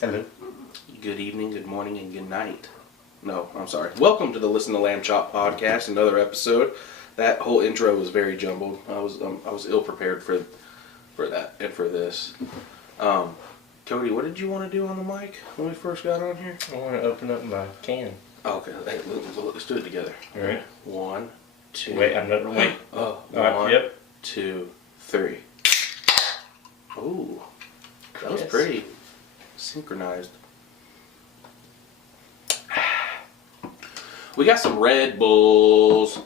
Hello. Good evening, good morning, and good night. No, I'm sorry. Welcome to the Listen to Lamb Chop podcast, another episode. That whole intro was very jumbled. I was ill prepared for that and for this. Cody, what did you want to do on the mic when we first got on here? I want to open up my can. Okay, hey, let's do it together. All right. 1, 2. Wait, I'm not. Wait. Oh, Right, yep. 2, 3. Ooh, that was Yes. pretty synchronized. We got some Red Bulls,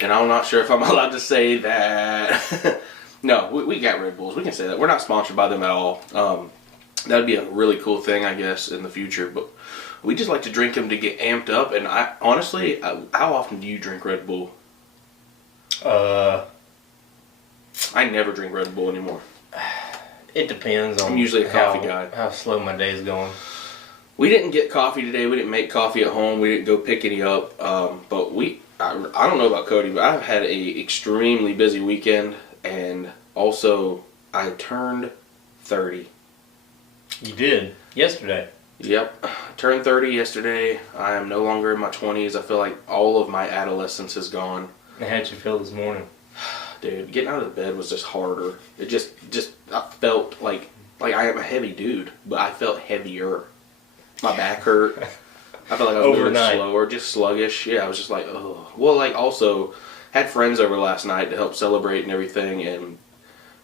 and I'm not sure if I'm allowed to say that. No, we got Red Bulls. We can say that. We're not sponsored by them at all. That'd be a really cool thing, I guess, in the future. But we just like to drink them to get amped up. And I honestly, how often do you drink Red Bull? I never drink Red Bull anymore. It depends on. I'm usually a coffee guy. How slow my day is going. We didn't get coffee today. We didn't make coffee at home. We didn't go pick any up. But I don't know about Cody, but I've had a extremely busy weekend. And also, I turned 30. You did yesterday. Yep, turned 30 yesterday. I am no longer in my 20s. I feel like all of my adolescence is gone. How'd you feel this morning? Dude, getting out of the bed was just harder. It just I felt like I am a heavy dude, but I felt heavier. My back hurt. I felt like I was moving slower, just sluggish. Yeah, I was just like, oh. Well, like also had friends over last night to help celebrate and everything, and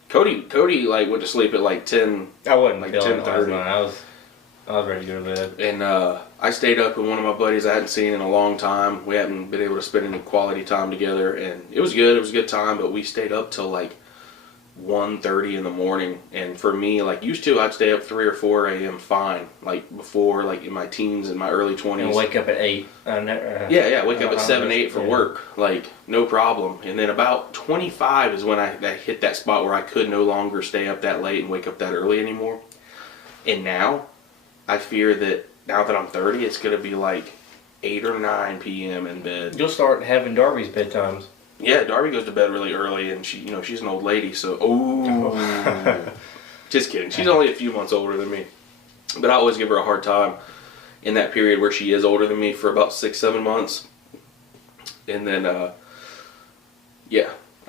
Cody like went to sleep at like 10. I wasn't like feeling it last 10:30. night. I was ready to go to bed. And I stayed up with one of my buddies I hadn't seen in a long time. We hadn't been able to spend any quality time together, and it was good. It was a good time, but we stayed up till like 1:30 in the morning. And for me, like used to, I'd stay up 3 or 4 a.m. fine. Like before, like in my teens and my early 20s. And wake up at 8. Wake up at 7, 8 for work. Like no problem. And then about 25 is when I hit that spot where I could no longer stay up that late and wake up that early anymore. And now I fear that now that I'm 30, it's going to be like 8 or 9 p.m. in bed. You'll start having Darby's bedtimes. Yeah, Darby goes to bed really early, and she's an old lady, so just kidding. She's only a few months older than me, but I always give her a hard time in that period where she is older than me for about 6-7 months, and then I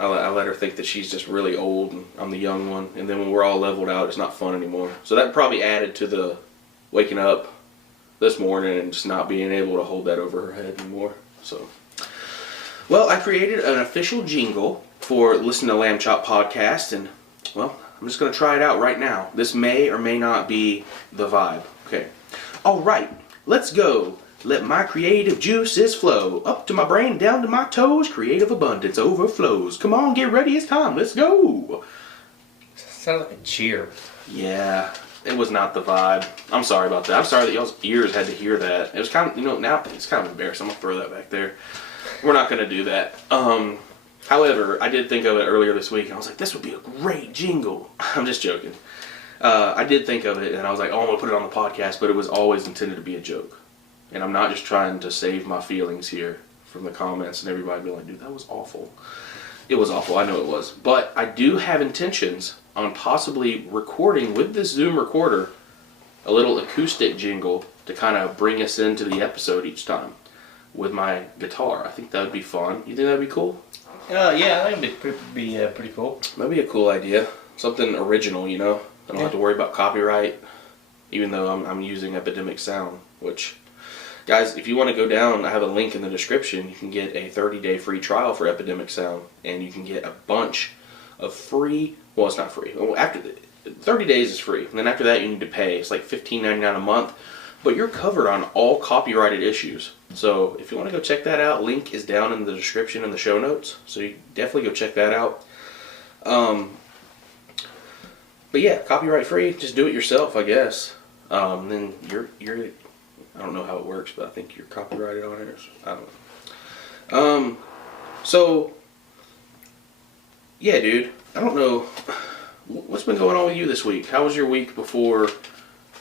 let her think that she's just really old and I'm the young one, and then when we're all leveled out, it's not fun anymore. So that probably added to the waking up this morning and just not being able to hold that over her head anymore. So. Well, I created an official jingle for Listen to Lamb Chop podcast, and, well, I'm just going to try it out right now. This may or may not be the vibe. Okay. All right, let's go. Let my creative juices flow. Up to my brain, down to my toes. Creative abundance overflows. Come on, get ready, it's time. Let's go. Sounds like a cheer. Yeah, it was not the vibe. I'm sorry about that. I'm sorry that y'all's ears had to hear that. It was kind of, now it's kind of embarrassing. I'm going to throw that back there. We're not going to do that. However, I did think of it earlier this week, and I was like, this would be a great jingle. I'm just joking. I did think of it, and I was like, oh, I'm going to put it on the podcast, but it was always intended to be a joke. And I'm not just trying to save my feelings here from the comments and everybody being like, dude, that was awful. It was awful, I know it was. But I do have intentions on possibly recording with this Zoom recorder a little acoustic jingle to kind of bring us into the episode each time with my guitar. I think that would be fun. You think that would be cool? Yeah, I think it'd be pretty cool. That'd be a cool idea. Something original, you know? I don't have to worry about copyright, even though I'm using Epidemic Sound, which, guys, if you want to go down, I have a link in the description. You can get a 30-day free trial for Epidemic Sound, and you can get a bunch of free, well, it's not free. Well, after 30 days is free, and then after that you need to pay. It's like $15.99 a month. But you're covered on all copyrighted issues. So if you want to go check that out, link is down in the description in the show notes. So you definitely go check that out. But yeah, copyright free. Just do it yourself, I guess. Then you're I don't know how it works, but I think you're copyrighted on it. I don't know. So yeah, dude. I don't know what's been going on with you this week. How was your week before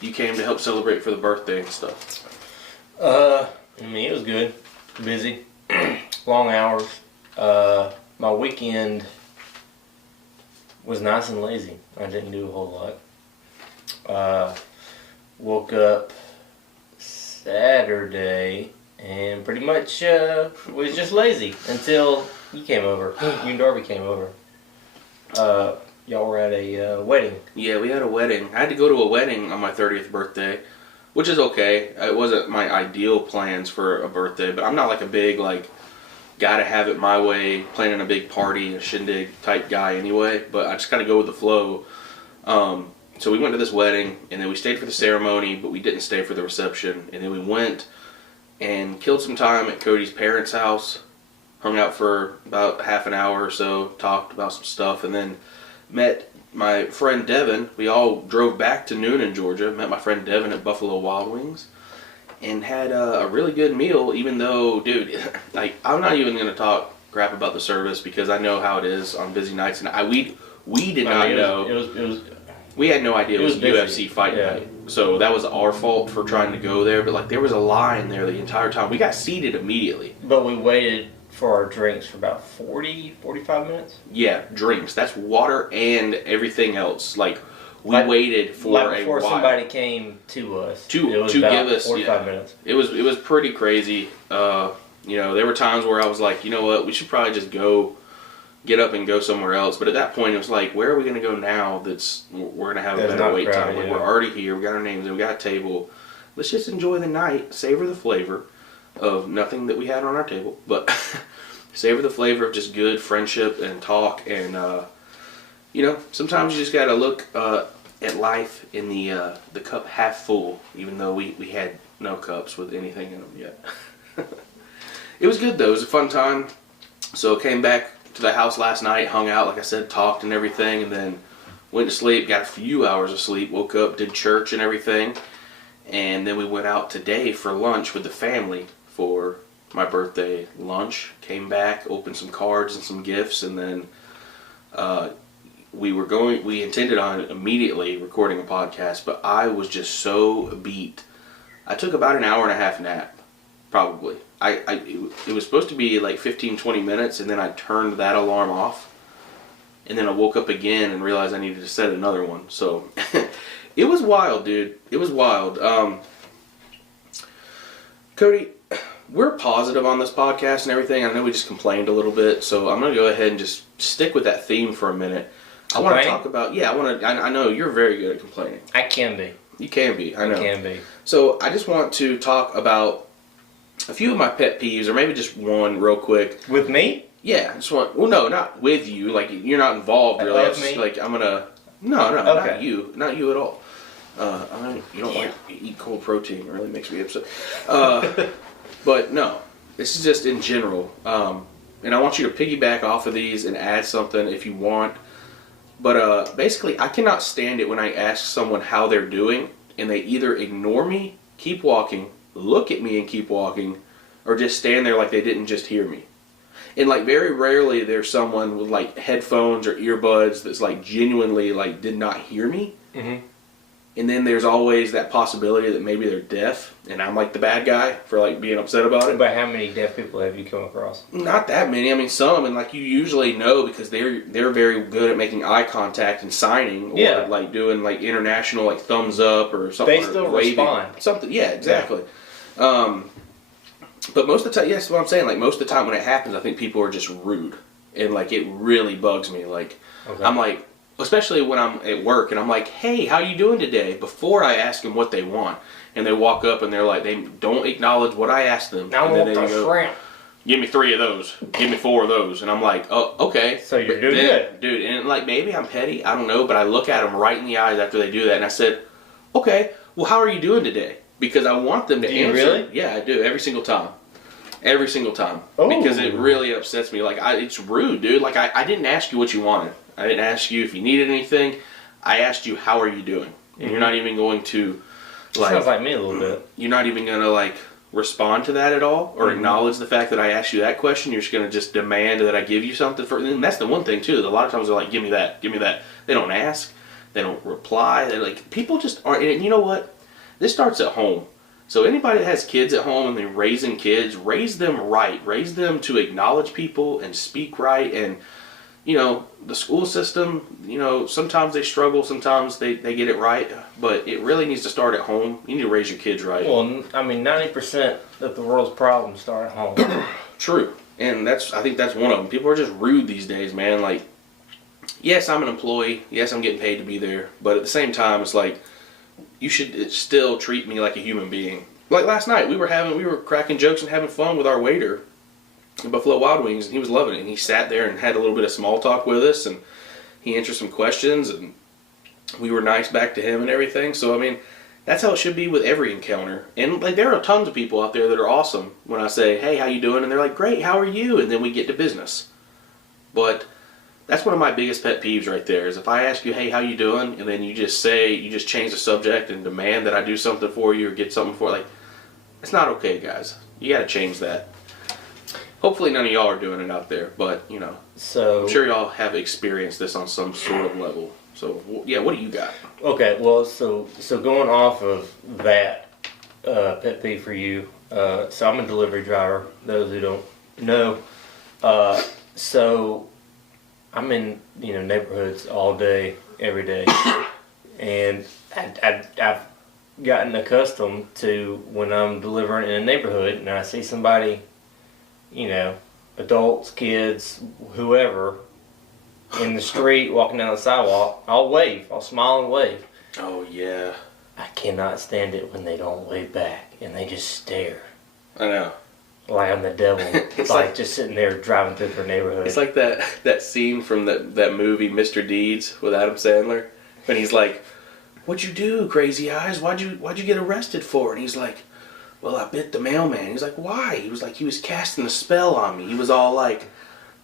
you came to help celebrate for the birthday and stuff? It was good. Busy. Long hours. My weekend was nice and lazy. I didn't do a whole lot. Woke woke up Saturday and pretty much was just lazy until you came over. You and Darby came over. Y'all were at a wedding. Yeah, we had a wedding. I had to go to a wedding on my 30th birthday, which is okay. It wasn't my ideal plans for a birthday, but I'm not like a big, like, gotta have it my way, planning a big party, a shindig type guy anyway, but I just gotta go with the flow. So we went to this wedding, and then we stayed for the ceremony, but we didn't stay for the reception, and then we went and killed some time at Cody's parents' house, hung out for about half an hour or so, talked about some stuff, and then met my friend Devin. We all drove back to Noonan, Georgia, met my friend Devin at Buffalo Wild Wings, and had a really good meal, even though, dude, like, I'm not even going to talk crap about the service because I know how it is on busy nights, and we did not know. It was we had no idea it was busy. UFC fight night. So that was our fault for trying to go there, but like there was a line there the entire time. We got seated immediately. But we waited for our drinks for about 45 minutes. Yeah, drinks. That's water and everything else. Like we waited for like before a while. Somebody came to us. To it was give about us 45 minutes. It was pretty crazy. You know, there were times where I was like, you know what, we should probably just get up and go somewhere else. But at that point, it was like, where are we going to go now? We're going to have a better wait time. Like, we're already here. We got our names in. We got a table. Let's just enjoy the night. Savor the flavor of nothing that we had on our table, but savor the flavor of just good friendship and talk. And you know, sometimes you just got to look at life in the cup half full, even though we had no cups with anything in them yet. It was good though. It was a fun time. So came back to the house last night, hung out, like I said, talked and everything, and then went to sleep, got a few hours of sleep, woke up, did church and everything, and then we went out today for lunch with the family for my birthday lunch. Came back, opened some cards and some gifts, and then we intended on immediately recording a podcast, but I was just so beat. I took about an hour and a half nap, probably. It was supposed to be like 15-20 minutes, and then I turned that alarm off, and then I woke up again and realized I needed to set another one. So it was wild, dude. It was wild. Cody, we're positive on this podcast and everything. I know we just complained a little bit, so I'm gonna go ahead and just stick with that theme for a minute. I want to talk about. Yeah, I know you're very good at complaining. I can be. You can be. I know. I can be. So I just want to talk about a few of my pet peeves, or maybe just one real quick. With me? Yeah, I just want. Well, no, not with you. Like you're not involved really. With me? Like I'm gonna. No, Okay. not you at all. You don't like eat cold protein. It really makes me upset. But no, this is just in general. And I want you to piggyback off of these and add something if you want. But basically, I cannot stand it when I ask someone how they're doing, and they either ignore me, keep walking, look at me and keep walking, or just stand there like they didn't just hear me. And like very rarely there's someone with like headphones or earbuds that's like genuinely like did not hear me. Mm-hmm. And then there's always that possibility that maybe they're deaf, and I'm like the bad guy for like being upset about it. But how many deaf people have you come across? Not that many. I mean, some, and like you usually know because they're very good at making eye contact and signing, or like doing like international like thumbs up or something. They still waving. respond. Something, yeah, exactly. Yeah. But most of the time, yes, what I'm saying. Like most of the time when it happens, I think people are just rude, and like it really bugs me. Like I'm like. Especially when I'm at work and I'm like, hey, how you doing today? Before I ask them what they want. And they walk up and they're like, they don't acknowledge what I asked them. I and want the shrimp. Give me 3 of those. Give me 4 of those. And I'm like, oh, okay. So you're doing good. Dude, and like maybe I'm petty. I don't know. But I look at them right in the eyes after they do that. And I said, okay, well, how are you doing today? Because I want them to answer. Do you really? Yeah, I do. Every single time. Every single time. Oh. Because it really upsets me. Like, it's rude, dude. Like, I didn't ask you what you wanted. I didn't ask you if you needed anything. I asked you, how are you doing? And you're not even going to, like... Sounds like me a little bit. You're not even going to, like, respond to that at all or acknowledge the fact that I asked you that question. You're just going to just demand that I give you something for... And that's the one thing, too. A lot of times they're like, give me that, give me that. They don't ask. They don't reply. They're like... People just aren't... And you know what? This starts at home. So anybody that has kids at home and they're raising kids, raise them right. Raise them to acknowledge people and speak right and... the school system, sometimes they struggle, sometimes they get it right, but it really needs to start at home. You need to raise your kids right. Well, I mean, 90% of the world's problems start at home. True. And I think that's one of them. People are just rude these days, man. Like, yes, I'm an employee. Yes, I'm getting paid to be there. But at the same time, it's like, you should still treat me like a human being. Like last night, we were cracking jokes and having fun with our waiter at Buffalo Wild Wings, and he was loving it. And he sat there and had a little bit of small talk with us, and he answered some questions, and we were nice back to him and everything. So, I mean, that's how it should be with every encounter. And, like, there are tons of people out there that are awesome when I say, hey, how you doing? And they're like, great, how are you? And then we get to business. But that's one of my biggest pet peeves right there, is if I ask you, hey, how you doing? And then you just change the subject and demand that I do something for you or get something for you. Like, it's not okay, guys. You got to change that. Hopefully none of y'all are doing it out there, but, So I'm sure y'all have experienced this on some sort of level. So, yeah, what do you got? Okay, well, so going off of that pet peeve for you, so I'm a delivery driver, those who don't know. So I'm in, neighborhoods all day, every day. And I've gotten accustomed to when I'm delivering in a neighborhood and I see somebody, adults, kids, whoever, in the street, walking down the sidewalk, I'll wave. I'll smile and wave. Oh, yeah. I cannot stand it when they don't wave back and they just stare. I know. Like I'm the devil. It's like just sitting there driving through their neighborhood. It's like that scene from that movie, Mr. Deeds, with Adam Sandler. When he's like, what'd you do, crazy eyes? Why'd you get arrested for? And he's like, well, I bit the mailman. He's like, why? He was like, he was casting a spell on me. He was all like,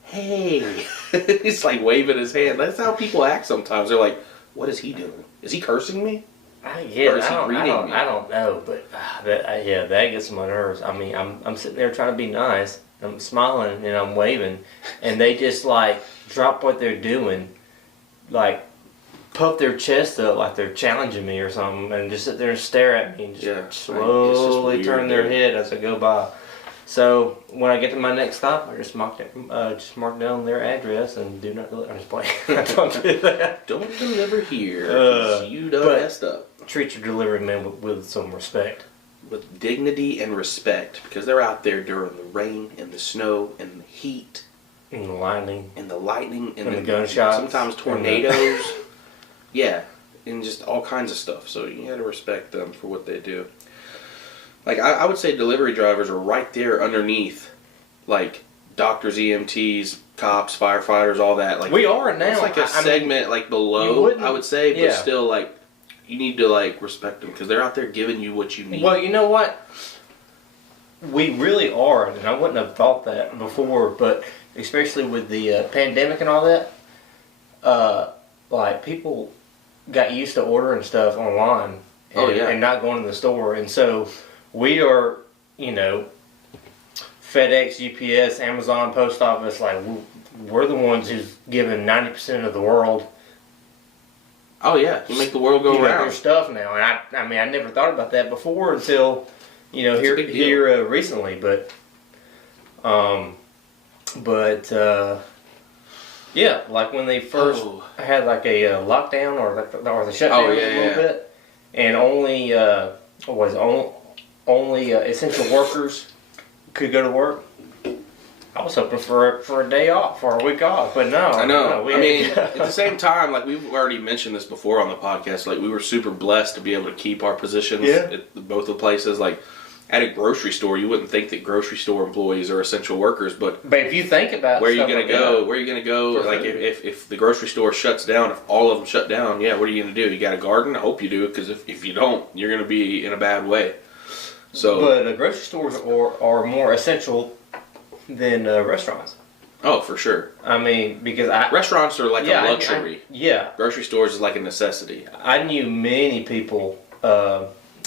hey. He's like waving his hand. That's how people act sometimes. They're like, what is he doing? Is he cursing me? I don't know, but that gets on my nerves. I mean, I'm sitting there trying to be nice. I'm smiling and I'm waving, and they just like drop what they're doing, like puff their chest up like they're challenging me or something, and just sit there and stare at me and just slowly turn their head as I go by. So when I get to my next stop, I just mark down their address and do not deliver. I'm just playing. I don't do that. Don't deliver here because you done messed up. Treat your delivery man with some respect. With dignity and respect, because they're out there during the rain and the snow and the heat. And the lightning. And the gunshots. Sometimes tornadoes. Yeah, and just all kinds of stuff. So you got to respect them for what they do. Like, I would say delivery drivers are right there underneath, like, doctors, EMTs, cops, firefighters, all that. Like, we are now. It's like a segment, like, below, I would say, but still, like, you need to, like, respect them, because they're out there giving you what you need. Well, you know what? We really are, and I wouldn't have thought that before, but especially with the pandemic and all that, like, people got used to ordering stuff online and not going to the store, and so we are, FedEx, UPS, Amazon, Post Office, like, we're the ones who's given 90% of the world. Oh yeah, you make the world go around. Their stuff now, and I mean, I never thought about that before until, here recently. But, yeah, like when they first had like a lockdown or the shutdown a little bit, and only essential workers could go to work. I was hoping for a day off or a week off, but no. I know. At the same time, like we've already mentioned this before on the podcast, like we were super blessed to be able to keep our positions at both the places. Like at a grocery store, you wouldn't think that grocery store employees are essential workers, but if you think about where are you going to go? Where are you going to go? Like if the grocery store shuts down, if all of them shut down, what are you going to do? You got a garden? I hope you do, because if you don't, you're going to be in a bad way. So, but grocery stores are more essential than restaurants. Oh, for sure. I mean, because restaurants are like a luxury. Grocery stores is like a necessity. I knew many people,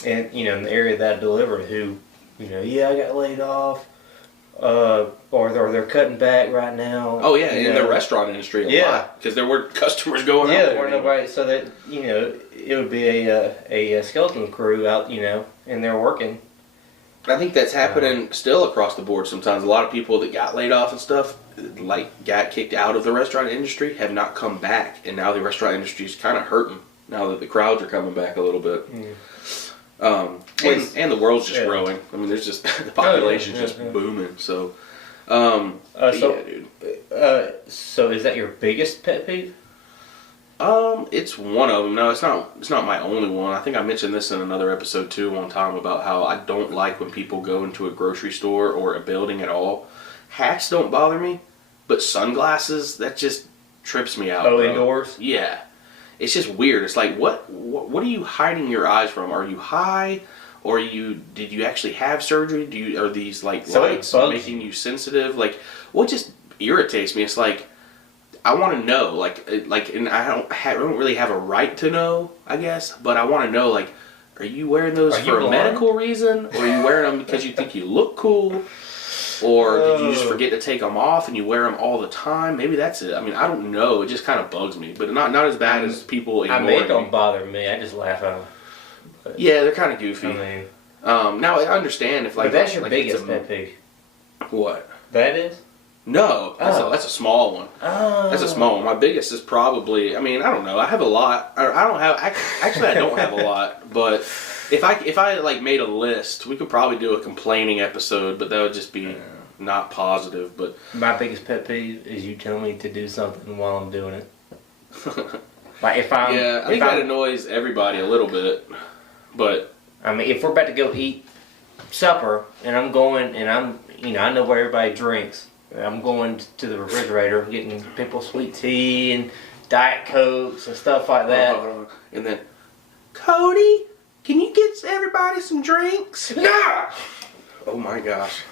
in the area that I delivered who, I got laid off, or they're cutting back right now. Oh yeah, in the restaurant industry a lot, because there weren't customers going out there. There weren't nobody, so that it would be a skeleton crew out, and they're working. I think that's happening still across the board sometimes. A lot of people that got laid off and stuff, like got kicked out of the restaurant industry, have not come back. And now the restaurant industry is kind of hurting now that the crowds are coming back a little bit. And the world's just growing. I mean, there's just, the population's just booming. So, yeah, dude. So is that your biggest pet peeve? It's one of them. No, it's not my only one. I think I mentioned this in another episode too one time about how I don't like when people go into a grocery store or a building at all. Hats don't bother me, but sunglasses, that just trips me out. Oh, bro. Indoors? Yeah. It's just weird. It's like, what are you hiding your eyes from? Are you high? Or did you actually have surgery? Are these like lights making you sensitive? Like, what just irritates me? It's like, I want to know, and I don't really have a right to know, I guess, but I want to know, like, are you wearing those for a medical reason, or are you wearing them because you think you look cool, or did you just forget to take them off and you wear them all the time? Maybe that's it. I mean, I don't know. It just kind of bugs me, but not as bad as people ignoring me. I mean, it don't bother me. I just laugh at them. Yeah, they're kind of goofy. I mean, now I understand if like. But that's your biggest pet peeve. What? That is. No, that's a small one. Oh. That's a small one. My biggest is probably, I mean, I don't know. I have a lot. I don't have, actually I don't have a lot, but if I like made a list, we could probably do a complaining episode, but that would just be not positive. But my biggest pet peeve is you telling me to do something while I'm doing it. Like if I'm, I think that annoys everybody a little bit, but I mean, if we're about to go eat supper and I'm going and I know where everybody drinks. I'm going to the refrigerator, getting people sweet tea and Diet Cokes and stuff like that. And then, Cody, can you get everybody some drinks? Nah! Oh my gosh.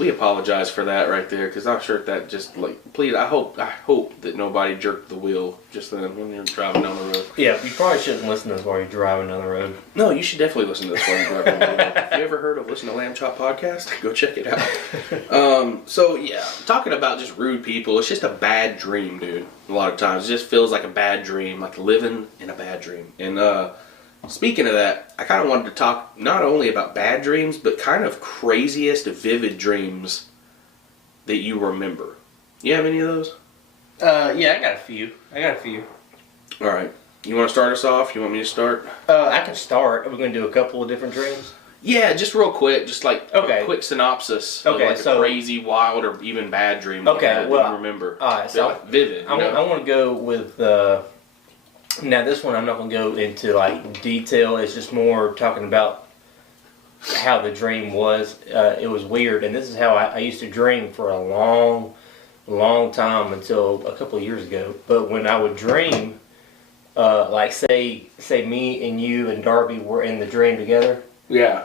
We apologize for that right there, because I'm sure that just like, please, I hope that nobody jerked the wheel just then when you're driving down the road. Yeah, you probably shouldn't listen to this while you're driving down the road. No, you should definitely listen to this while you're driving down the road. If you ever heard of Listen to Lamb Chop podcast, go check it out. So yeah, talking about just rude people, it's just a bad dream, dude. A lot of times, it just feels like a bad dream, like living in a bad dream. And speaking of that, I kind of wanted to talk not only about bad dreams, but kind of craziest, vivid dreams that you remember. You have any of those? Yeah, I got a few. All right. You want to start us off? You want me to start? I can start. Are we going to do a couple of different dreams? Yeah, just real quick. Just like a quick synopsis of like a crazy, wild, or even bad dream that you remember. All right, so like vivid. I want to go with... Now this one I'm not going to go into like detail. It's just more talking about how the dream was. It was weird, and this is how I used to dream for a long time until a couple of years ago. But when I would dream, like say me and you and Darby were in the dream together. Yeah.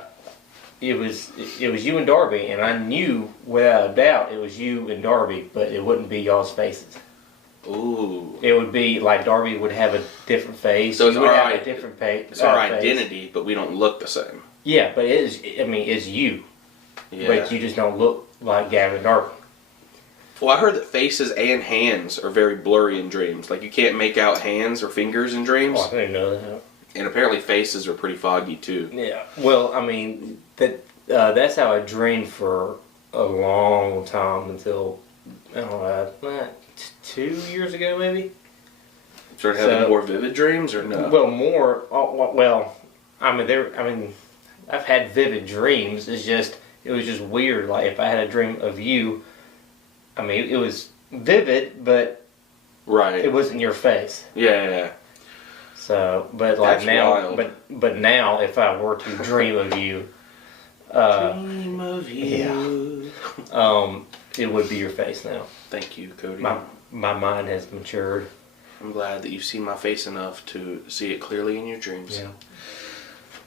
It was you and Darby, and I knew without a doubt it was you and Darby, but it wouldn't be y'all's faces. Ooh. It would be like Darby would have a different face. So it's a different face. It's our identity, but we don't look the same. Yeah, but it's you. Yeah. But you just don't look like Gavin and Darby. Well, I heard that faces and hands are very blurry in dreams. Like you can't make out hands or fingers in dreams. Oh, I didn't know that. And apparently faces are pretty foggy too. Yeah. Well, I mean that's how I dreamed for a long time until I don't know. 2 years ago, maybe. Started having more vivid dreams, or no? Well, more. Well, I mean, I've had vivid dreams. It was just weird. Like if I had a dream of you, I mean, it was vivid, but it wasn't your face. Yeah. So, but like that's now, wild. but now, if I were to dream of you, dream of you. Yeah, it would be your face now. Thank you, Cody. My mind has matured. I'm glad that you've seen my face enough to see it clearly in your dreams.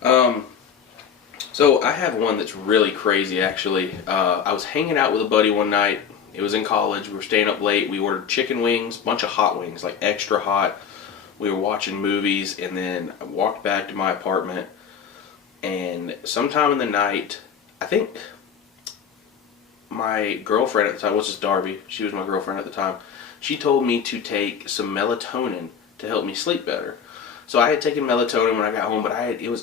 Yeah. So I have one that's really crazy, actually. I was hanging out with a buddy one night. It was in college. We were staying up late. We ordered chicken wings, bunch of hot wings, like extra hot. We were watching movies, and then I walked back to my apartment. And sometime in the night, I think my girlfriend at the time, which is Darby, she was my girlfriend at the time, she told me to take some melatonin to help me sleep better. So I had taken melatonin when I got home, but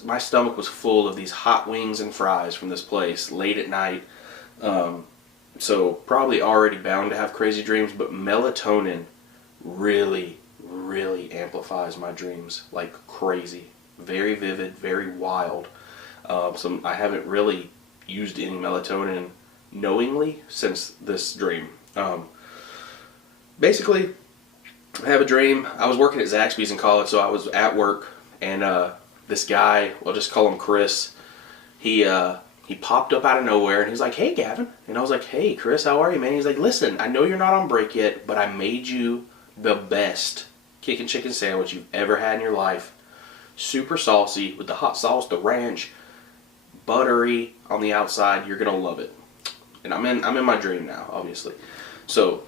my stomach was full of these hot wings and fries from this place late at night. So probably already bound to have crazy dreams, but melatonin really, really amplifies my dreams like crazy. Very vivid, very wild. I haven't really used any melatonin knowingly since this dream. Basically, I have a dream. I was working at Zaxby's in college, so I was at work, and this guy, I'll just call him Chris, he popped up out of nowhere, and he was like, "Hey, Gavin." And I was like, "Hey, Chris, how are you, man?" He's like, "Listen, I know you're not on break yet, but I made you the best kickin' chicken sandwich you've ever had in your life. Super saucy, with the hot sauce, the ranch, buttery on the outside. You're going to love it." And I'm in my dream now, obviously. So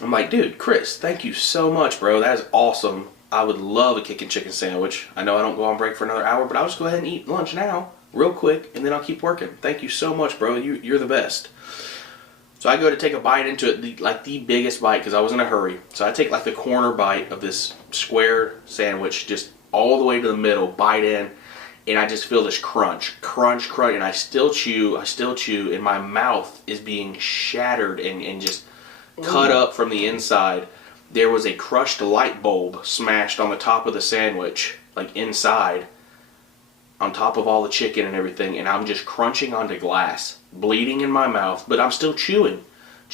I'm like, "Dude, Chris, thank you so much, bro. That is awesome. I would love a kickin' chicken sandwich. I know I don't go on break for another hour, but I'll just go ahead and eat lunch now, real quick, and then I'll keep working. Thank you so much, bro. You're the best." So I go to take a bite into it, the biggest bite, because I was in a hurry. So I take like the corner bite of this square sandwich, just all the way to the middle, bite in, and I just feel this crunch, and I still chew, and my mouth is being shattered and just cut up from the inside. There was a crushed light bulb smashed on the top of the sandwich, like inside, on top of all the chicken and everything, and I'm just crunching onto glass, bleeding in my mouth, but I'm still chewing,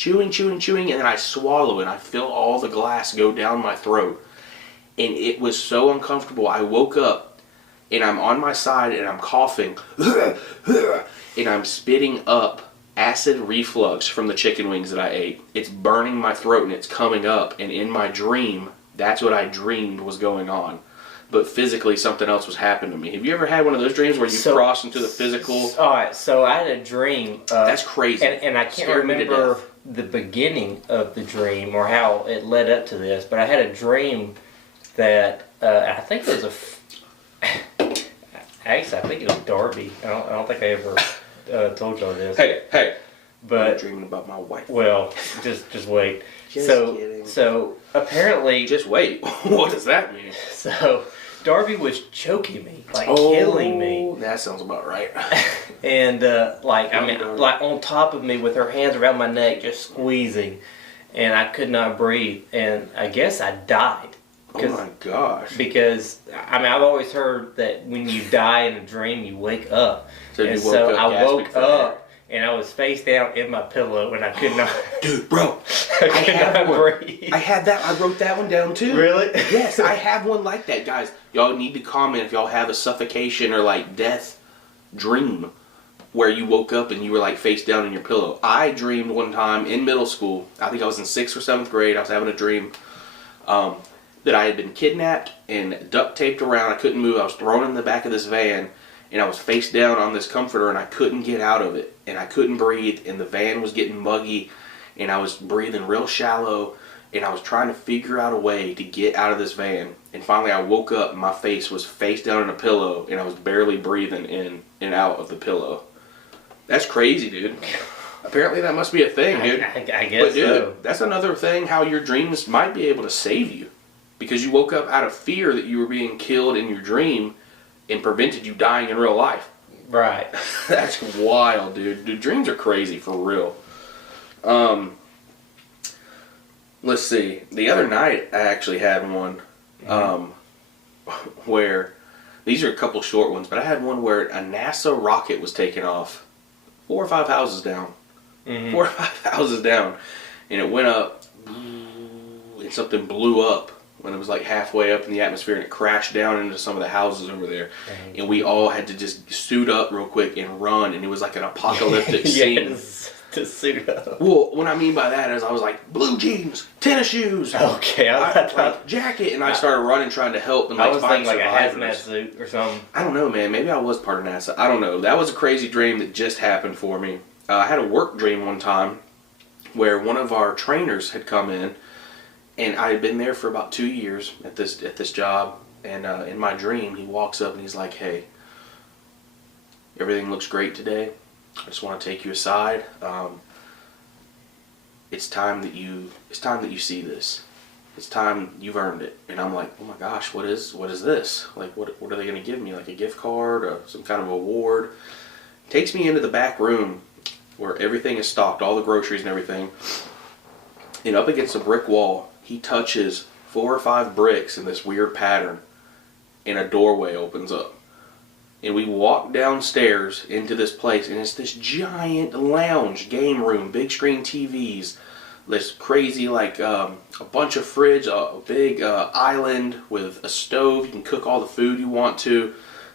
and then I swallow and I feel all the glass go down my throat, and it was so uncomfortable. I woke up, and I'm on my side, and I'm coughing, and I'm spitting up acid reflux from the chicken wings that I ate. It's burning my throat, and it's coming up, and in my dream, that's what I dreamed was going on. But physically, something else was happening to me. Have you ever had one of those dreams where you cross into the physical? All right, so I had a dream. That's crazy. And I can't remember the beginning of the dream or how it led up to this, but I had a dream that I think it was actually, I think it was Darby. I don't think I ever told y'all this. Hey. But I'm dreaming about my wife. Well, just wait. Just kidding. So apparently, just wait. What does that mean? So Darby was choking me, like killing me. That sounds about right. And like on top of me with her hands around my neck, just squeezing, and I could not breathe. And I guess I died. Oh my gosh. Because I've always heard that when you die in a dream, you wake up. So I woke up. And I was face down in my pillow, and I could not. Dude, bro, I could not breathe. I had that. I wrote that one down too. Really? Yes, I have one like that, guys. Y'all need to comment if y'all have a suffocation or like death dream where you woke up and you were like face down in your pillow. I dreamed one time in middle school. I think I was in 6th or 7th grade. I was having a dream that I had been kidnapped and duct taped around. I couldn't move. I was thrown in the back of this van. And I was face down on this comforter, and I couldn't get out of it. And I couldn't breathe, and the van was getting muggy, and I was breathing real shallow, and I was trying to figure out a way to get out of this van. And finally I woke up, and my face was face down in a pillow, and I was barely breathing in and out of the pillow. That's crazy, dude. Apparently that must be a thing, dude. I guess but, dude, so. That's another thing how your dreams might be able to save you. Because you woke up out of fear that you were being killed in your dream, and prevented you dying in real life. Right. That's wild, dude. Dude, dreams are crazy for real. Let's see. The other night I actually had one where, these are a couple short ones, but I had one where a NASA rocket was taking off 4 or 5 houses down. 4 or 5 houses down. And it went up, and something blew up when it was like halfway up in the atmosphere, and it crashed down into some of the houses over there. Dang. And we all had to just suit up real quick and run, and it was like an apocalyptic scene. Yes, to suit up. Well, what I mean by that is I was like, blue jeans, tennis shoes, okay, like jacket, and I started running trying to help and like I was find thinking survivors. like a hazmat suit or something. I don't know, man. Maybe I was part of NASA. I don't know. That was a crazy dream that just happened for me. I had a work dream one time where one of our trainers had come in. And I had been there for about 2 years at this job, and in my dream, he walks up and he's like, "Hey, everything looks great today. I just want to take you aside. It's time that you see this." It's time. You've earned it." And I'm like, "Oh my gosh, what is this? Like, what are they going to give me? Like a gift card or some kind of award?" Takes me into the back room where everything is stocked, all the groceries and everything. And up against a brick wall, he touches 4 or 5 bricks in this weird pattern, and a doorway opens up. And we walk downstairs into this place, and it's this giant lounge, game room, big screen TVs, this crazy, like, a bunch of fridge, a big island with a stove. You can cook all the food you want to,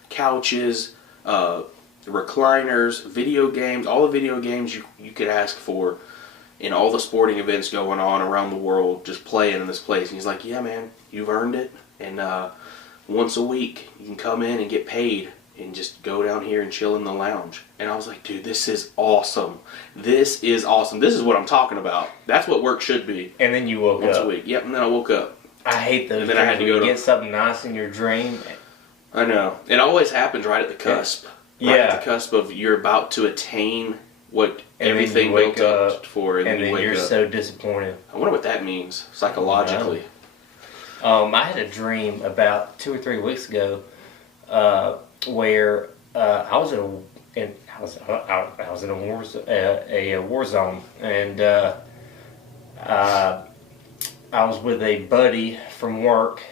couches, recliners, video games, all the video games you could ask for, and all the sporting events going on around the world just playing in this place. And he's like, "Yeah, man, you've earned it. And once a week, you can come in and get paid and just go down here and chill in the lounge." And I was like, "Dude, this is awesome. This is awesome. This is what I'm talking about. That's what work should be." And then you woke once up. a week. Yep, and then I woke up. I hate those. And then I had to go to get something nice in your dream. I know. It always happens right at the cusp. Yeah. Right at the cusp of you're about to attain what And everything built up for, and then then you wake you're up. so disappointed. I wonder what that means psychologically. I had a dream about 2 or 3 weeks ago, where I was in a war zone, and I was with a buddy from work,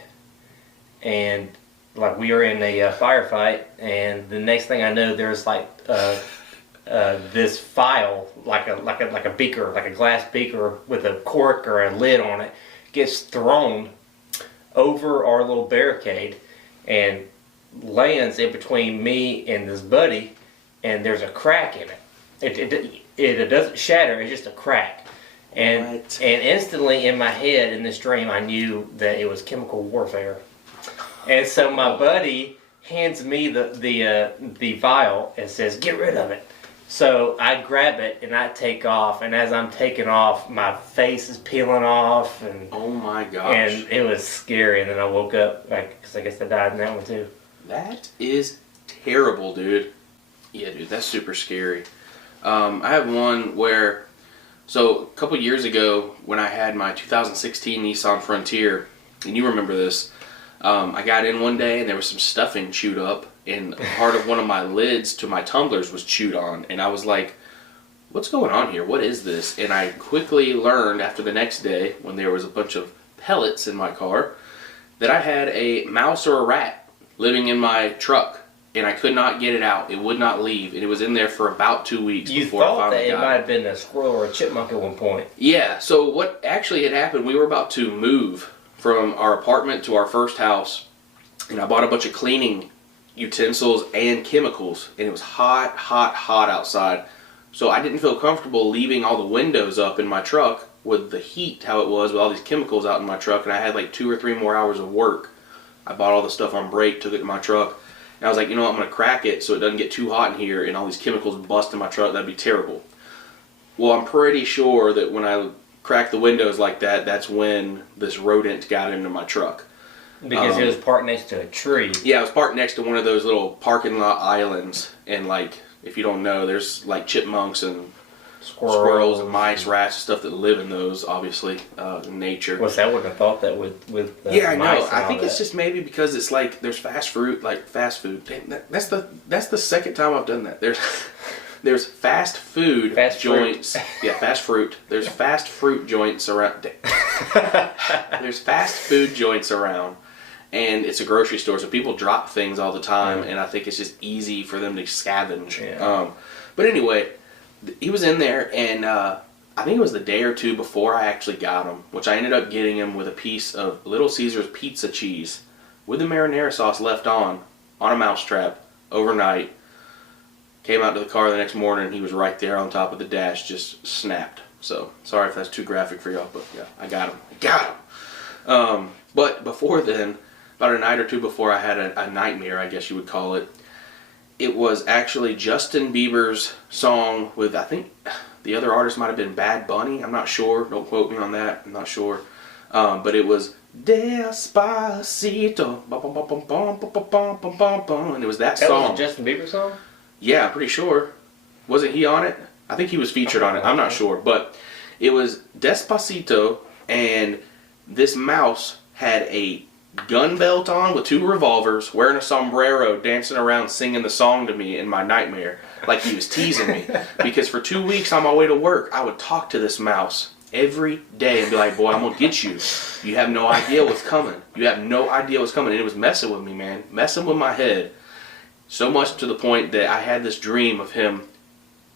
and like we were in a firefight, and the next thing I know, there's like this vial, like a beaker, like a glass beaker with a cork or a lid on it, gets thrown over our little barricade and lands in between me and this buddy, and there's a crack in it. It doesn't shatter; it's just a crack. And instantly in my head, in this dream, I knew that it was chemical warfare. And so my buddy hands me the vial and says, "Get rid of it." So I grab it and I take off, and as I'm taking off, my face is peeling off, and oh my gosh, and it was scary. And then I woke up, because I guess I died in that one too. That is terrible, dude. Yeah, dude, that's super scary. I have one where, so a couple years ago when I had my 2016 Nissan Frontier, and you remember this, I got in one day and there was some stuffing chewed up, and part of one of my lids to my tumblers was chewed on, and I was like, "What's going on here? What is this?" And I quickly learned after the next day, when there was a bunch of pellets in my car, that I had a mouse or a rat living in my truck, and I could not get it out. It would not leave, and it was in there for about 2 weeks before I finally got it. You thought that it might have been a squirrel or a chipmunk at one point. Yeah, so what actually had happened, we were about to move from our apartment to our first house, and I bought a bunch of cleaning utensils and chemicals, and it was hot, hot, hot outside. So I didn't feel comfortable leaving all the windows up in my truck with the heat, how it was with all these chemicals out in my truck, and I had like 2 or 3 more hours of work. I bought all the stuff on break, took it to my truck, and I was like, you know what, I'm going to crack it so it doesn't get too hot in here and all these chemicals bust in my truck. That'd be terrible. Well, I'm pretty sure that when I cracked the windows like that, that's when this rodent got into my truck. Because it was parked next to a tree. Yeah, it was parked next to one of those little parking lot islands, and like, if you don't know, there's like chipmunks and squirrels and mice, rats, and stuff that live in those, obviously, in nature. Well, I wouldn't have thought that with yeah, I mice know. I think that. it's just maybe because it's like there's fast food. That's the second time I've done that. There's fast food joints. Yeah, fast fruit. There's fast fruit joints around. There's fast food joints around. And it's a grocery store, so people drop things all the time, and I think it's just easy for them to scavenge. Yeah. But anyway, he was in there, and I think it was the day or two before I actually got him, which I ended up getting him with a piece of Little Caesars pizza cheese with the marinara sauce left on a mousetrap overnight. Came out to the car the next morning, and he was right there on top of the dash, just snapped. So, sorry if that's too graphic for y'all, but yeah, I got him. But before then, about a night or two before, I had a nightmare, I guess you would call it. It was actually Justin Bieber's song with, I think, the other artist might have been Bad Bunny. I'm not sure. Don't quote me on that. I'm not sure. But it was Despacito. And it was that song. That was a Justin Bieber song? Yeah, I'm pretty sure. Wasn't he on it? I think he was featured on it. I'm not sure. But it was Despacito, and this mouse had a gun belt on with 2 revolvers, wearing a sombrero, dancing around singing the song to me in my nightmare, like he was teasing me. Because for 2 weeks on my way to work, I would talk to this mouse every day and be like, boy, I'm going to get you. You have no idea what's coming. You have no idea what's coming. And it was messing with me, man. Messing with my head. So much to the point that I had this dream of him,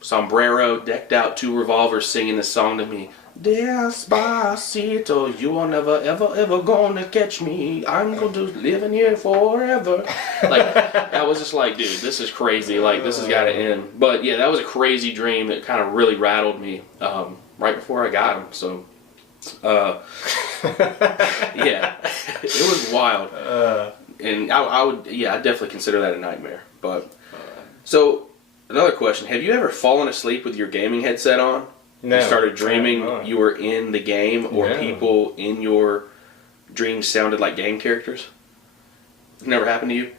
sombrero, decked out, 2 revolvers, singing this song to me. Despacito, you are never, ever, ever gonna catch me. I'm going to live in here forever. Like, I was just like, dude, this is crazy. Like, this has got to end. But, yeah, that was a crazy dream that kind of really rattled me right before I got him. So, yeah, it was wild. And I'd definitely consider that a nightmare. But, so, another question. Have you ever fallen asleep with your gaming headset on? No. You started dreaming you were in the game, or people in your dreams sounded like game characters? It's never happened to you?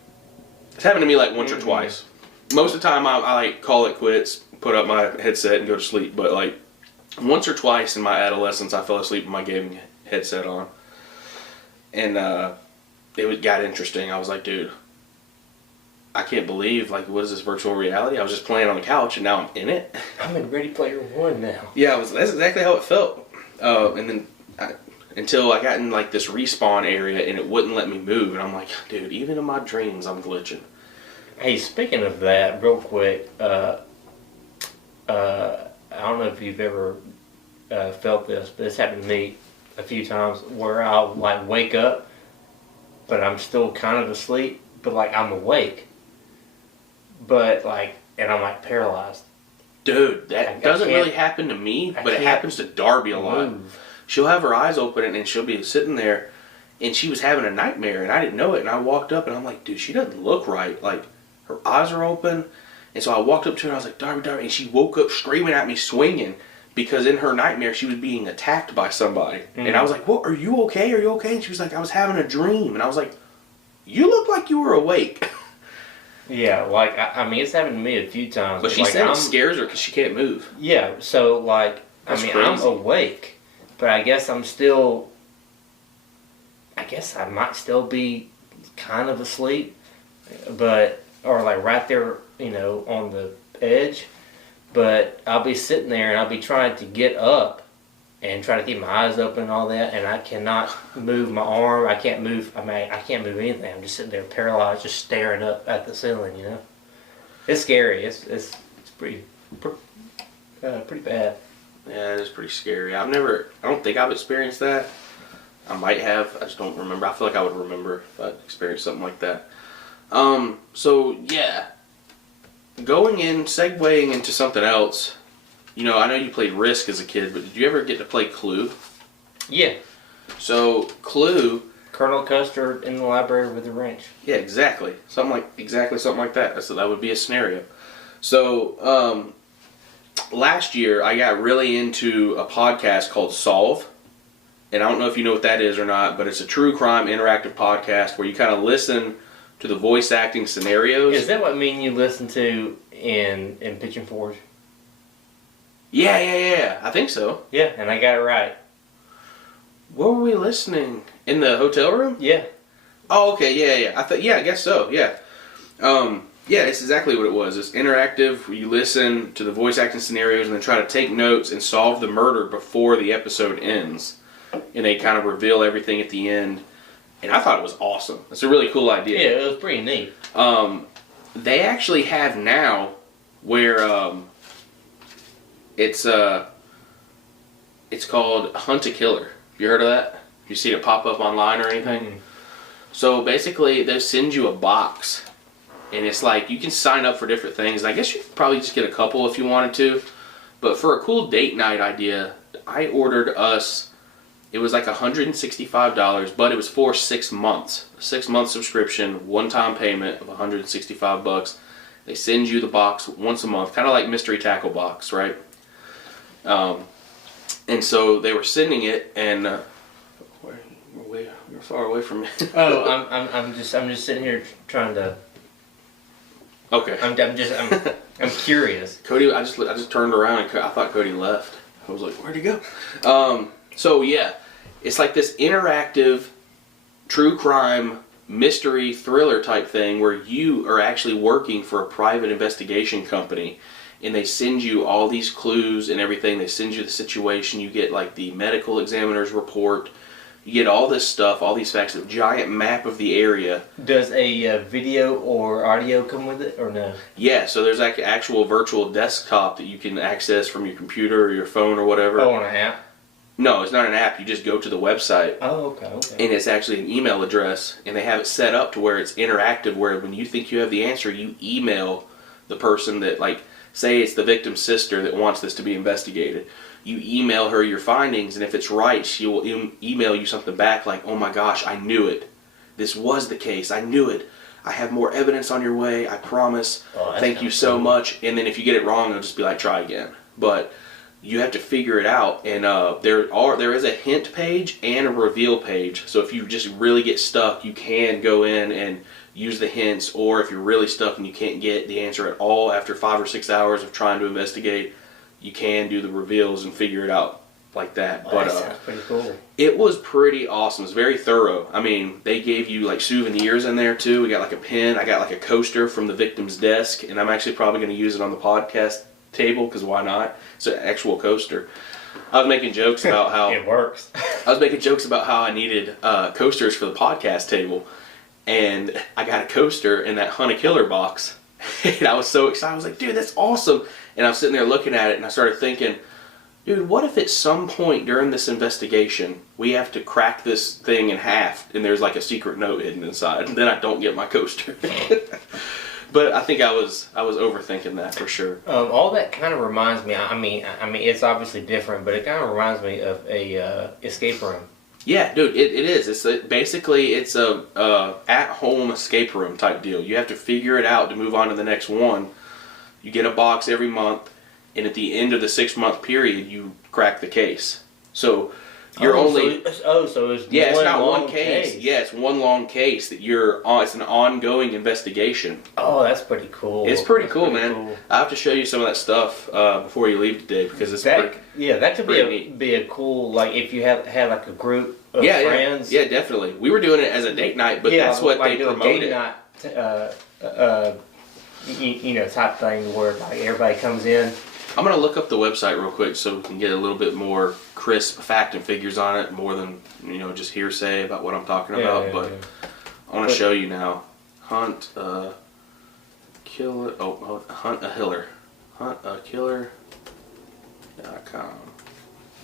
It's happened to me like once or twice. Most of the time I like call it quits, put up my headset and go to sleep. But like once or twice in my adolescence I fell asleep with my gaming headset on. And it got interesting. I was like, dude, I can't believe, like, what is this virtual reality? I was just playing on the couch, and now I'm in it. I'm in Ready Player One now. Yeah, that's exactly how it felt. And then until I got in, like, this respawn area, and it wouldn't let me move. And I'm like, dude, even in my dreams, I'm glitching. Hey, speaking of that, real quick, I don't know if you've ever felt this, but it's happened to me a few times where I'll, like, wake up, but I'm still kind of asleep, but, like, I'm awake. But, like, and I'm, like, paralyzed. Dude, that doesn't really happen to me, but it happens to Darby a lot. She'll have her eyes open, and she'll be sitting there, and she was having a nightmare, and I didn't know it, and I walked up, and I'm like, dude, she doesn't look right. Like, her eyes are open, and so I walked up to her, and I was like, Darby, Darby, and she woke up screaming at me, swinging, because in her nightmare, she was being attacked by somebody. And I was like, what, are you okay? Are you okay? And she was like, I was having a dream, and I was like, you look like you were awake. Yeah, like, I mean, it's happened to me a few times. But she like, said it scares her because she can't move. Yeah, so, like, That's crazy. I'm awake, but I guess I might still be kind of asleep, but, or, like, right there, you know, on the edge, but I'll be sitting there and I'll be trying to get up and try to keep my eyes open and all that, and I cannot move my arm. I can't move. I mean, I can't move anything. I'm just sitting there paralyzed, just staring up at the ceiling. You know, it's scary. It's pretty bad. Yeah, it is pretty scary. I don't think I've experienced that. I might have. I just don't remember. I feel like I would remember if I'd experienced something like that. So yeah, segueing into something else. You know, I know you played Risk as a kid, but did you ever get to play Clue? Yeah. So, Clue... Colonel Custer in the library with a wrench. Yeah, exactly. Something like that. So that would be a scenario. So, last year, I got really into a podcast called Solve. And I don't know if you know what that is or not, but it's a true crime interactive podcast where you kind of listen to the voice acting scenarios. Is that what me and you listen to in Pigeon Forge? Yeah. I think so. Yeah, and I got it right. Where were we listening? In the hotel room? Yeah. Oh, okay. Yeah. I guess so. Yeah. Yeah, it's exactly what it was. It's interactive. You listen to the voice acting scenarios and then try to take notes and solve the murder before the episode ends. And they kind of reveal everything at the end. And I thought it was awesome. It's a really cool idea. Yeah, it was pretty neat. They actually have now where it's called Hunt a Killer. Have you heard of that? Have you seen it pop up online or anything? Mm. So basically, they send you a box. And it's like, you can sign up for different things. I guess you could probably just get a couple if you wanted to. But for a cool date night idea, I ordered us, it was like $165, but it was for 6 months. A 6-month subscription, one-time payment of $165. They send you the box once a month, kind of like Mystery Tackle Box, right? And so they were sending it, and you're far away from me. Oh, I'm just sitting here trying to. Okay. I'm curious. Cody, I just turned around and I thought Cody left. I was like, where'd he go? So yeah, It's like this interactive true crime mystery thriller type thing where you are actually working for a private investigation company, and they send you all these clues and everything. They send you the situation. You get like the medical examiner's report. You get all this stuff, all these facts, a giant map of the area. Does a video or audio come with it, or no? Yeah, so there's like an actual virtual desktop that you can access from your computer or your phone or whatever. Oh, on an app? No, it's not an app. You just go to the website. Oh, okay. And it's actually an email address, and they have it set up to where it's interactive, where when you think you have the answer, you email the person that, like, say it's the victim's sister that wants this to be investigated. You email her your findings, and if it's right, she will email you something back like, oh my gosh, I knew it. This was the case. I knew it. I have more evidence on your way. I promise. Thank you so much. And then if you get it wrong, it'll just be like, try again. But you have to figure it out. And there is a hint page and a reveal page. So if you just really get stuck, you can go in and use the hints. Or if you're really stuck and you can't get the answer at all after 5 or 6 hours of trying to investigate, you can do the reveals and figure it out like that. Well, that sounds pretty cool. It was pretty awesome. It's very thorough. I mean, they gave you like souvenirs in there too. We got like a pin. I got like a coaster from the victim's desk, and I'm actually probably going to use it on the podcast table because why not? It's an actual coaster. I was making jokes about how it works. I was making jokes about how I needed coasters for the podcast table, and I got a coaster in that Hunt a Killer box, and I was so excited. I was like, dude, that's awesome. And I was sitting there looking at it, and I started thinking, dude, what if at some point during this investigation we have to crack this thing in half and there's like a secret note hidden inside, and then I don't get my coaster? But I think I was overthinking that for sure. All that kind of reminds me. I mean, it's obviously different, but it kind of reminds me of a escape room. Yeah, dude, it is. It's basically it's a at-home escape room type deal. You have to figure it out to move on to the next one. You get a box every month, and at the end of the 6-month period, you crack the case. So you're so it's yeah, it's not one one case. Yeah, it's one long case that you're on. It's an ongoing investigation. Oh, that's pretty cool. It's pretty cool, man. Cool. I have to show you some of that stuff before you leave today because it's that could be a cool, like if you had like a group of friends. Yeah, definitely. We were doing it as a date night, but that's what they promoted. Date night, type thing where like everybody comes in. I'm going to look up the website real quick so we can get a little bit more crisp fact and figures on it, more than, just hearsay about what I'm talking about. But I want to show you now. Hunt a Killer. Oh, Hunt a Hiller. HuntAKiller.com.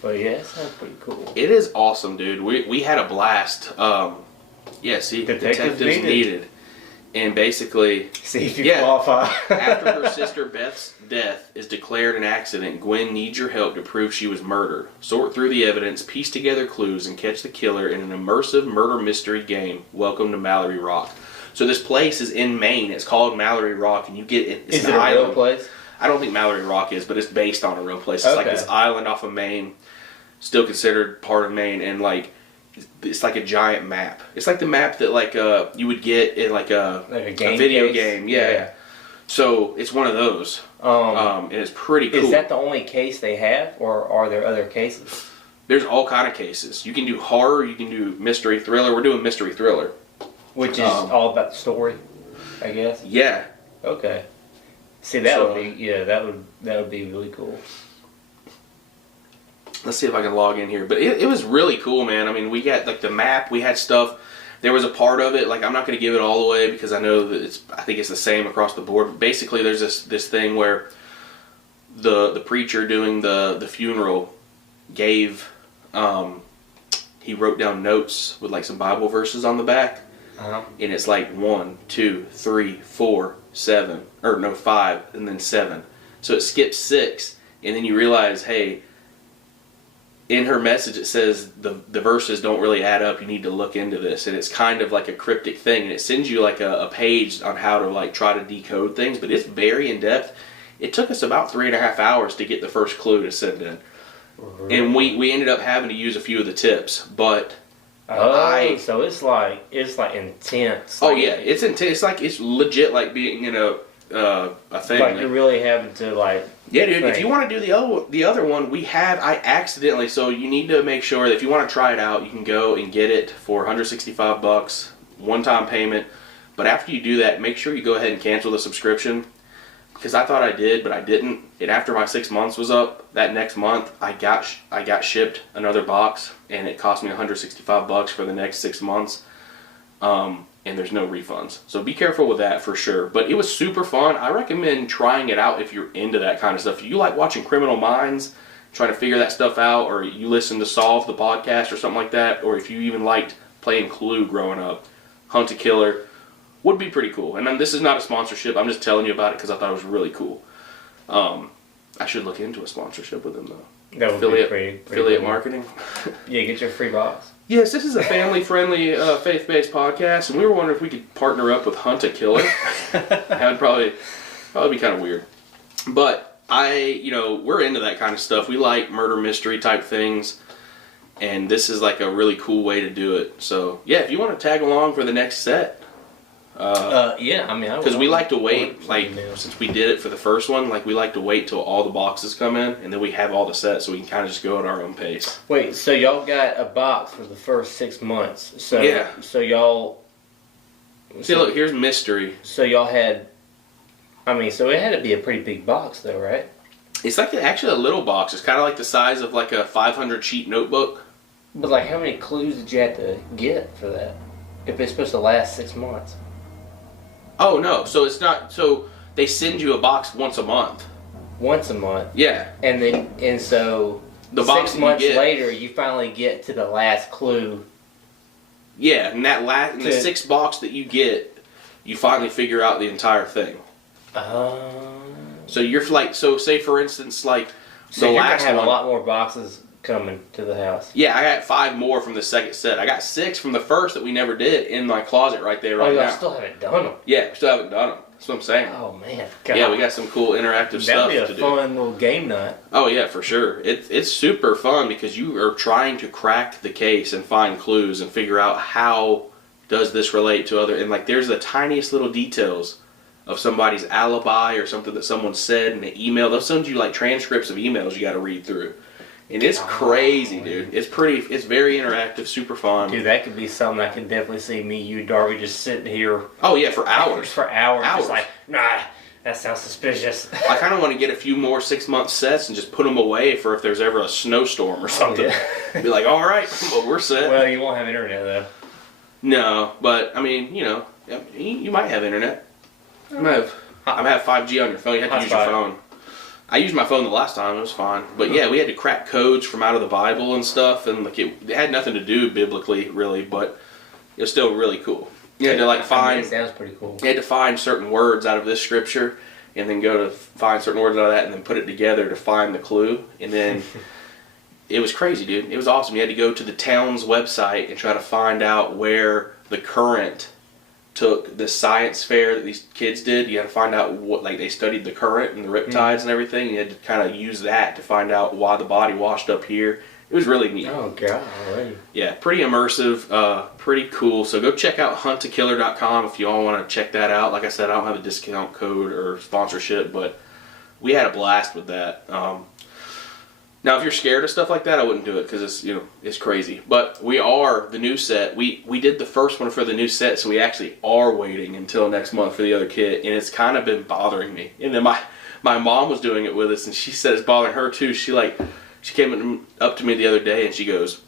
But yeah, it sounds pretty cool. It is awesome, dude. We had a blast. Detectives needed. And basically, see if you qualify. After her sister Beth's death is declared an accident, Gwen needs your help to prove she was murdered. Sort through the evidence, piece together clues, and catch the killer in an immersive murder mystery game. Welcome to Mallory Rock. So this place is in Maine. It's called Mallory Rock, and you get it. Is it a real place? I don't think Mallory Rock is, but it's based on a real place. It's like this island off of Maine, still considered part of Maine, and like. It's like a giant map. It's like the map that you would get in like a video game. Yeah. So it's one of those. And it's pretty cool. Is that the only case they have, or are there other cases? There's all kind of cases. You can do horror. You can do mystery thriller. We're doing mystery thriller, which is all about the story, I guess. Yeah. Okay. See, that would be really cool. Let's see if I can log in here. But it was really cool, man. I mean, we got like the map. We had stuff. There was a part of it, like I'm not going to give it all away because I know that I think it's the same across the board. But basically, there's this thing where the preacher doing the funeral gave he wrote down notes with like some Bible verses on the back, and it's like 1, 2, 3, 4, 7, or no 5, and then 7. So it skips 6, and then you realize, hey. In her message, it says the verses don't really add up. You need to look into this, and it's kind of like a cryptic thing, and it sends you like a page on how to like try to decode things. But it's very in depth. It took us about 3.5 hours to get the first clue to send in, and we ended up having to use a few of the tips. But so it's like intense. Oh yeah, it's intense. It's like it's legit like being in a a thing. Like you're really having to like. Yeah, dude. If you want to do the other one, I accidentally. So you need to make sure that if you want to try it out, you can go and get it for $165, one-time payment. But after you do that, make sure you go ahead and cancel the subscription. Because I thought I did, but I didn't. And after my 6 months was up, that next month I got shipped another box, and it cost me $165 for the next 6 months. And there's no refunds, so be careful with that for sure. But it was super fun. I recommend trying it out if you're into that kind of stuff. If you like watching Criminal Minds, trying to figure that stuff out, or you listen to Solve the podcast or something like that, or if you even liked playing Clue growing up, Hunt a Killer would be pretty cool. And this is not a sponsorship. I'm just telling you about it because I thought it was really cool. I should look into a sponsorship with them though. That would be pretty affiliate cool. marketing. Yeah, get your free box. Yes, this is a family-friendly, faith-based podcast, and we were wondering if we could partner up with Hunt a Killer. That would probably be kind of weird. But we're into that kind of stuff. We like murder mystery type things, and this is like a really cool way to do it. So yeah, if you want to tag along for the next set. Yeah, I mean, because we like to wait, since we did it for the first one, we like to wait till all the boxes come in, and then we have all the sets, so we can kind of just go at our own pace. Wait, so y'all got a box for the first 6 months? So yeah. So y'all. See, look, here's mystery. So y'all had. I mean, so it had to be a pretty big box, though, right? It's actually a little box. It's kind of like the size of like a 500 sheet notebook. But how many clues did you have to get for that? If it's supposed to last 6 months. Oh, no. So it's not... So they send you a box once a month. Once a month? Yeah. And so the box 6 months later, you finally get to the last clue. Yeah, and the sixth box that you get, you finally figure out the entire thing. So you're so say for instance, so the you're last gonna have one, a lot more boxes coming to the house. Yeah, I got 5 more from the second set. I got 6 from the first that we never did in my closet right there now. Y'all still haven't done them? Yeah, we still haven't done them. That's what I'm saying. Oh, man. God. Yeah, we got some cool interactive stuff to do. That'd be a fun little game night. Oh, yeah, for sure. It's super fun because you are trying to crack the case and find clues and figure out how does this relate to other... And, there's the tiniest little details of somebody's alibi or something that someone said in an email. They'll send you, transcripts of emails you got to read through. And it's crazy, dude. It's very interactive, super fun. Dude, that could be something I can definitely see me, you, Darby, just sitting here. Oh, yeah, for hours. For hours. Just nah, that sounds suspicious. I kind of want to get a few more 6-month sets and just put them away for if there's ever a snowstorm or something. Yeah. Be like, all right, well, we're set. Well, you won't have internet, though. No, but, I mean, you might have internet. I might have 5G on your phone. You have to use your phone. I used my phone the last time. It was fine. But yeah, we had to crack codes from out of the Bible and stuff. And it had nothing to do biblically, really. But it was still really cool. You had to find... It sounds pretty cool. You had to find certain words out of this scripture. And then go to find certain words out of that. And then put it together to find the clue. And then... It was crazy, dude. It was awesome. You had to go to the town's website and try to find out where the current... took the science fair that these kids did. You had to find out what, they studied the current and the riptides and everything. You had to kind of use that to find out why the body washed up here. It was really neat. Oh, God. Already. Yeah, pretty immersive, pretty cool. So go check out huntakiller.com if you all want to check that out. Like I said, I don't have a discount code or sponsorship, but we had a blast with that. Now, if you're scared of stuff like that, I wouldn't do it because it's crazy. But we are the new set. We did the first one for the new set, so we actually are waiting until next month for the other kit, and it's kind of been bothering me. And then my mom was doing it with us, and she said it's bothering her too. She came up to me the other day, and she goes,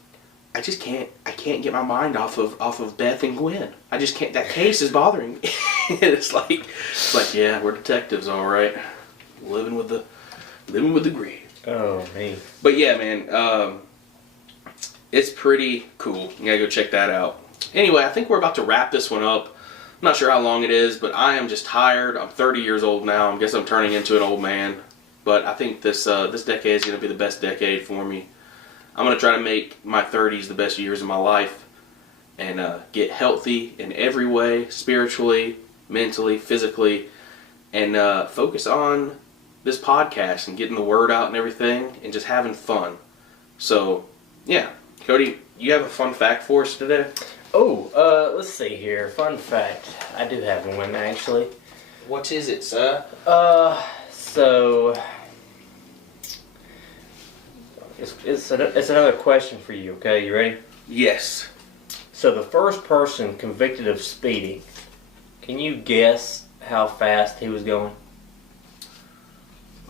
I can't get my mind off of Beth and Gwen. I just can't. That case is bothering me. And it's like yeah, we're detectives, all right, living with the greed. Oh, man. But yeah, man, it's pretty cool. You gotta go check that out. Anyway, I think we're about to wrap this one up. I'm not sure how long it is, but I am just tired. I'm 30 years old now. I guess I'm turning into an old man. But I think this decade is gonna be the best decade for me. I'm gonna try to make my 30s the best years of my life and get healthy in every way, spiritually, mentally, physically, and focus on this podcast and getting the word out and everything and just having fun. So, yeah. Cody, you have a fun fact for us today? Oh, let's see here. Fun fact. I do have one, actually. What is it, sir? So it's another question for you. Okay, you ready? Yes. So the first person convicted of speeding, can you guess how fast he was going?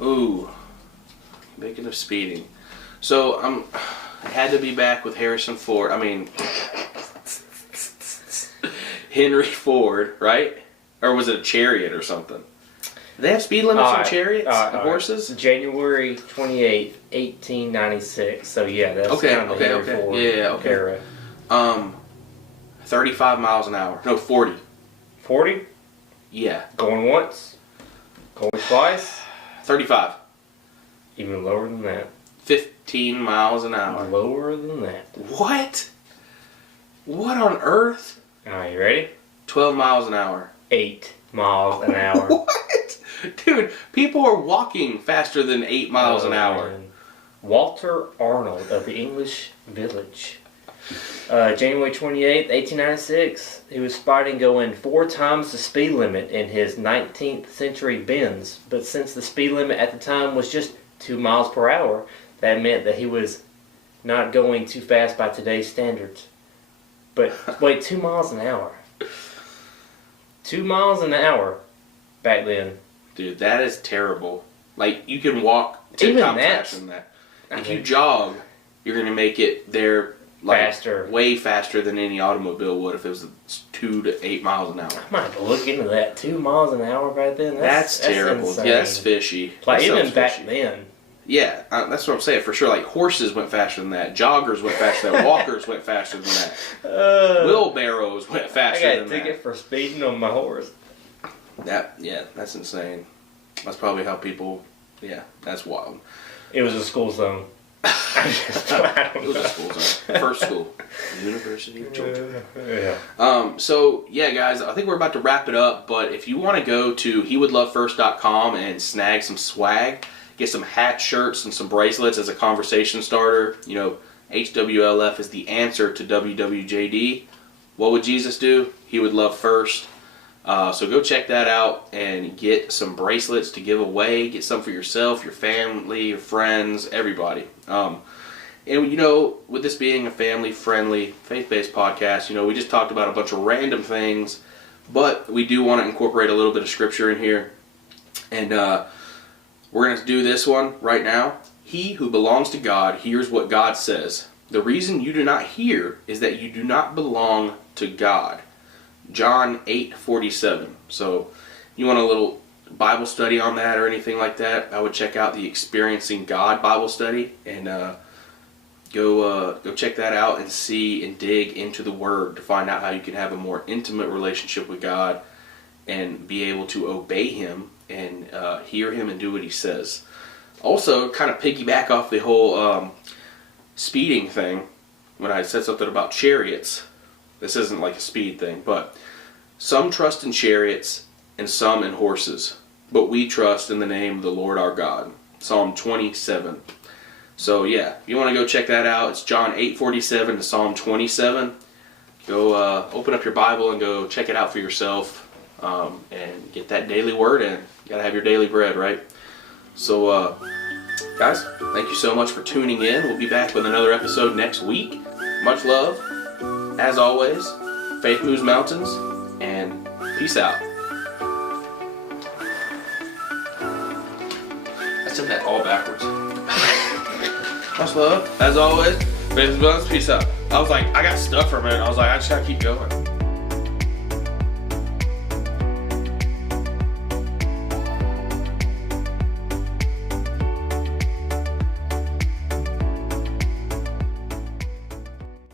Ooh, convicted of speeding. So I had to be back with Harrison Ford. I mean, Henry Ford, right? Or was it a chariot or something? Do they have speed limits on chariots and horses? January 28th, 1896. So yeah, that's kind of the Henry Ford era. 35 miles an hour. No, 40. 40? Yeah. Going once? Going twice? 35. Even lower than that. 15 miles an hour. Lower than that. What? What on earth? Alright, you ready? 12 miles an hour. 8 miles an hour. What? Dude, people are walking faster than 8 miles an hour. Man. Walter Arnold of the English Village. January 28th, 1896, he was spotted going 4 times the speed limit in his 19th century Benz. But since the speed limit at the time was just 2 miles per hour, that meant that he was not going too fast by today's standards. But wait, 2 miles an hour. 2 miles an hour back then. Dude, that is terrible. Like, you can walk Even faster than that. If you jog, you're going to make it there faster. Way faster than any automobile would if it was 2 to 8 miles an hour. I might have to look into that. 2 miles an hour back then? That's terrible. Insane. Yeah, that's fishy. Like, even back then. Yeah, that's what I'm saying for sure. Like, horses went faster than that. Joggers went faster than that. Walkers went faster than that. Wheelbarrows went faster than that. I got a ticket for speeding on my horse. That's insane. That's probably how people... Yeah, that's wild. It was a school zone. It was a school zone. First school. University of Georgia. Yeah. So, yeah, guys, I think we're about to wrap it up. But if you want to go to hewouldlovefirst.com and snag some swag, get some hats, shirts, and some bracelets as a conversation starter. You know, HWLF is the answer to WWJD. What would Jesus do? He would love first. So go check that out and get some bracelets to give away. Get some for yourself, your family, your friends, everybody. And, you know, with this being a family-friendly, faith-based podcast, you know, we just talked about a bunch of random things, but we do want to incorporate a little bit of scripture in here. And we're going to do this one right now. He who belongs to God hears what God says. The reason you do not hear is that you do not belong to God. John 8:47. So, you want a little Bible study on that or anything like that, I would check out the Experiencing God Bible study and go check that out and see and dig into the Word to find out how you can have a more intimate relationship with God and be able to obey Him and hear Him and do what He says. Also, kind of piggyback off the whole speeding thing, when I said something about chariots. This isn't like a speed thing, but some trust in chariots and some in horses, but we trust in the name of the Lord our God. Psalm 27. So yeah, if you want to go check that out, it's John 8:47 to Psalm 27. Go open up your Bible and go check it out for yourself and get that daily word in. You gotta have your daily bread, right? So guys, thank you so much for tuning in. We'll be back with another episode next week. Much love. As always, faith moves mountains, and peace out. I said that all backwards. Much love. As always, faith moves mountains, peace out. I was like, I got stuck for a minute. I was like, I just gotta keep going.